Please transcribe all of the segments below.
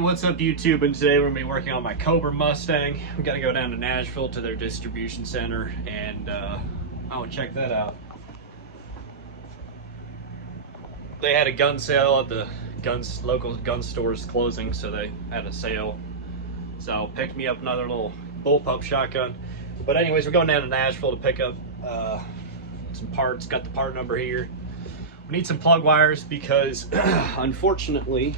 What's up, YouTube? And today we're going to be working on my Cobra Mustang. We got to go down to Nashville to their distribution center and I want to check that out. They had a gun sale at the local gun stores closing, so they had a sale. So picked me up another little bullpup shotgun. But anyways, we're going down to Nashville to pick up some parts. Got the part number here. We need some plug wires because unfortunately,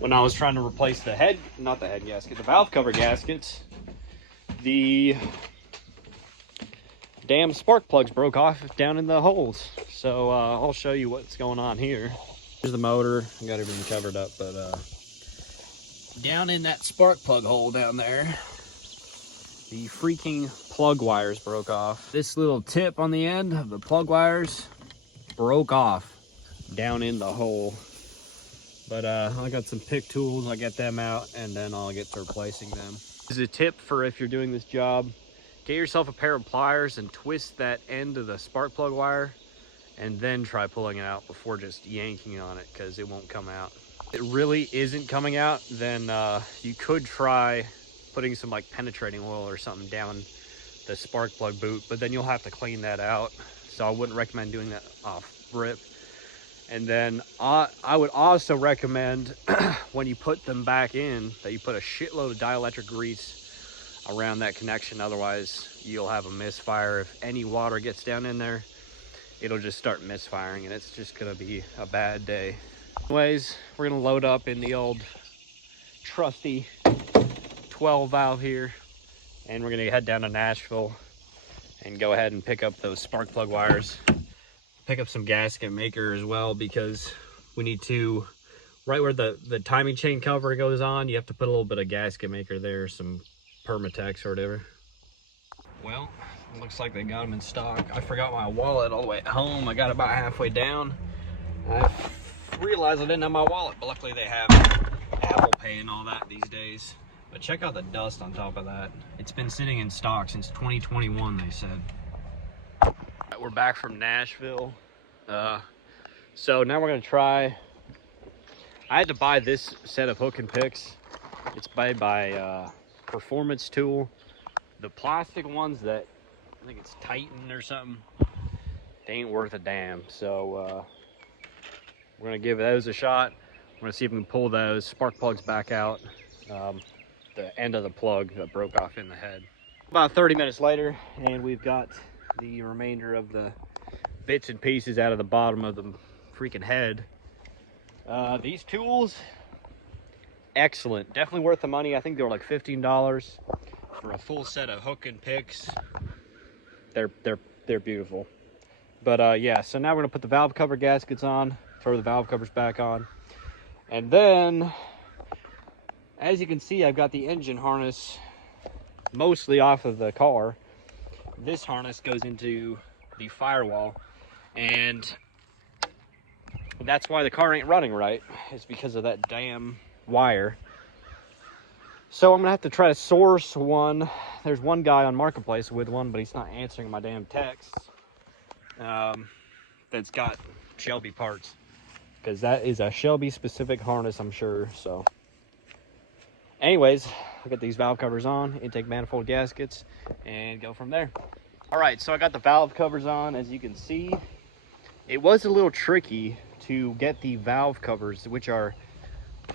when I was trying to replace the the valve cover gaskets, the damn spark plugs broke off down in the holes. So I'll show you what's going on here. Here's the motor. I got everything covered up, but down in that spark plug hole down there, the freaking plug wires broke off. This little tip on the end of the plug wires broke off down in the hole. But I got some pick tools. I'll get them out and then I'll get to replacing them. This is a tip for if you're doing this job. Get yourself a pair of pliers and twist that end of the spark plug wire and then try pulling it out before just yanking on it, because it won't come out. If it really isn't coming out, then you could try putting some like penetrating oil or something down the spark plug boot, but then you'll have to clean that out. So I wouldn't recommend doing that off rip. And then I would also recommend when you put them back in that you put a shitload of dielectric grease around that connection. Otherwise you'll have a misfire. If any water gets down in there, it'll just start misfiring and it's just gonna be a bad day. Anyways, we're gonna load up in the old trusty 12 valve here and we're gonna head down to Nashville and go ahead and pick up those spark plug wires. Pick up some gasket maker as well, because we need to, right where the timing chain cover goes on, you have to put a little bit of gasket maker there, some Permatex or whatever. Well, it looks like they got them in stock. I forgot my wallet all the way at home. I got it about halfway down. I realized I didn't have my wallet, but luckily they have Apple Pay and all that these days. But check out the dust on top of that. It's been sitting in stock since 2021, they said. We're back from Nashville. So now we're gonna try. I had to buy this set of hook and picks. It's made by Performance Tool. The plastic ones that I think it's Titan or something, they ain't worth a damn. So we're gonna give those a shot. We're gonna see if we can pull those spark plugs back out. The end of the plug that broke off in the head. About 30 minutes later, and we've got the remainder of the bits and pieces out of the bottom of the freaking head. These tools, excellent, definitely worth the money. I think they were like $15 for a full set of hook and picks. They're beautiful. But yeah, so now we're gonna put the valve cover gaskets on, throw the valve covers back on, and then as you can see, I've got the engine harness mostly off of the car. This harness goes into the firewall, and that's why the car ain't running right. It's because of that damn wire. So I'm gonna have to try to source one. There's one guy on Marketplace with one, but he's not answering my damn texts. That's got Shelby parts, because that is a Shelby specific harness, I'm sure. So anyways, I'll get these valve covers on, intake manifold gaskets, and go from there. All right, so I got the valve covers on. As you can see, it was a little tricky to get the valve covers, which are,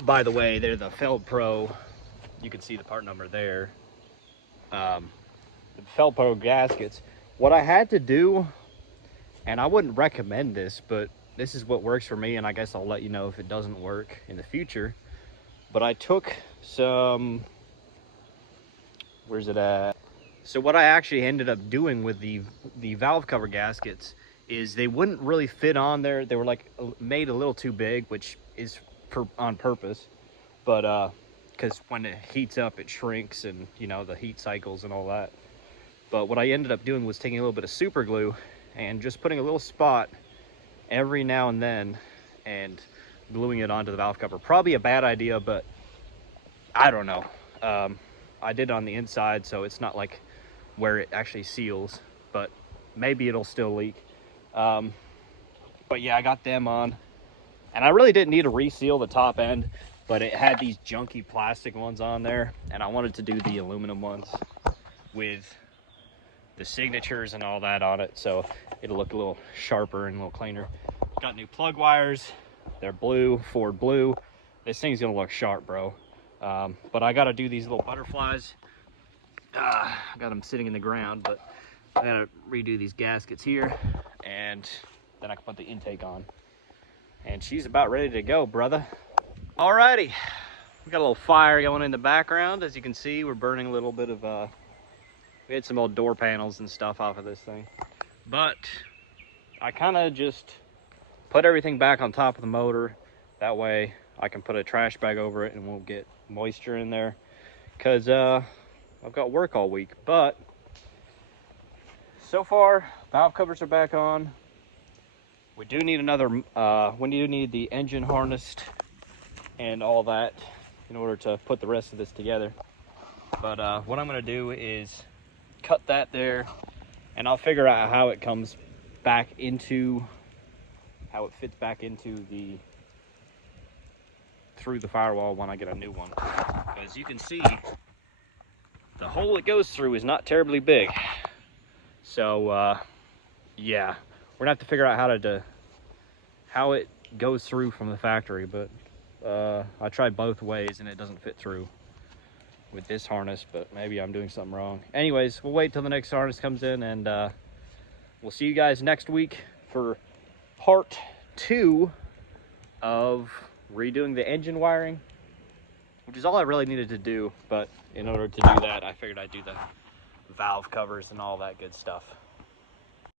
by the way, they're the Feld Pro. You can see the part number there. The Feld Pro gaskets. What I had to do, and I wouldn't recommend this, but this is what works for me, and I guess I'll let you know if it doesn't work in the future. But I took some, where's it at? So what I actually ended up doing with the valve cover gaskets is they wouldn't really fit on there. They were like made a little too big, which is on purpose. But because when it heats up, it shrinks, and you know, the heat cycles and all that. But what I ended up doing was taking a little bit of super glue and just putting a little spot every now and then and gluing it onto the valve cover. Probably a bad idea, but I don't know. I did it on the inside, so it's not like where it actually seals, but maybe it'll still leak. But yeah, I got them on, and I really didn't need to reseal the top end. but it had these junky plastic ones on there, and I wanted to do the aluminum ones with the signatures and all that on it, so it'll look a little sharper and a little cleaner. Got new plug wires. They're blue, Ford blue. This thing's gonna look sharp, bro. But I gotta do these little butterflies. I got them sitting in the ground, but I gotta redo these gaskets here, and then I can put the intake on. And she's about ready to go, brother. Alrighty, we got a little fire going in the background. As you can see, we're burning a little bit of, we had some old door panels and stuff off of this thing. But I kind of just put everything back on top of the motor. That way I can put a trash bag over it and won't get moisture in there. Because I've got work all week. But so far, valve covers are back on. We do need another, we do need the engine harnessed and all that in order to put the rest of this together. But what I'm gonna do is cut that there, and I'll figure out how it comes back into, how it fits back into the, through the firewall when I get a new one. As you can see, the hole it goes through is not terribly big. So yeah, we're gonna have to figure out how it goes through from the factory, but I tried both ways and it doesn't fit through with this harness, but maybe I'm doing something wrong. Anyways, we'll wait till the next harness comes in, and we'll see you guys next week for part 2 of redoing the engine wiring, which is all I really needed to do. But in order to do that, I figured I'd do the valve covers and all that good stuff.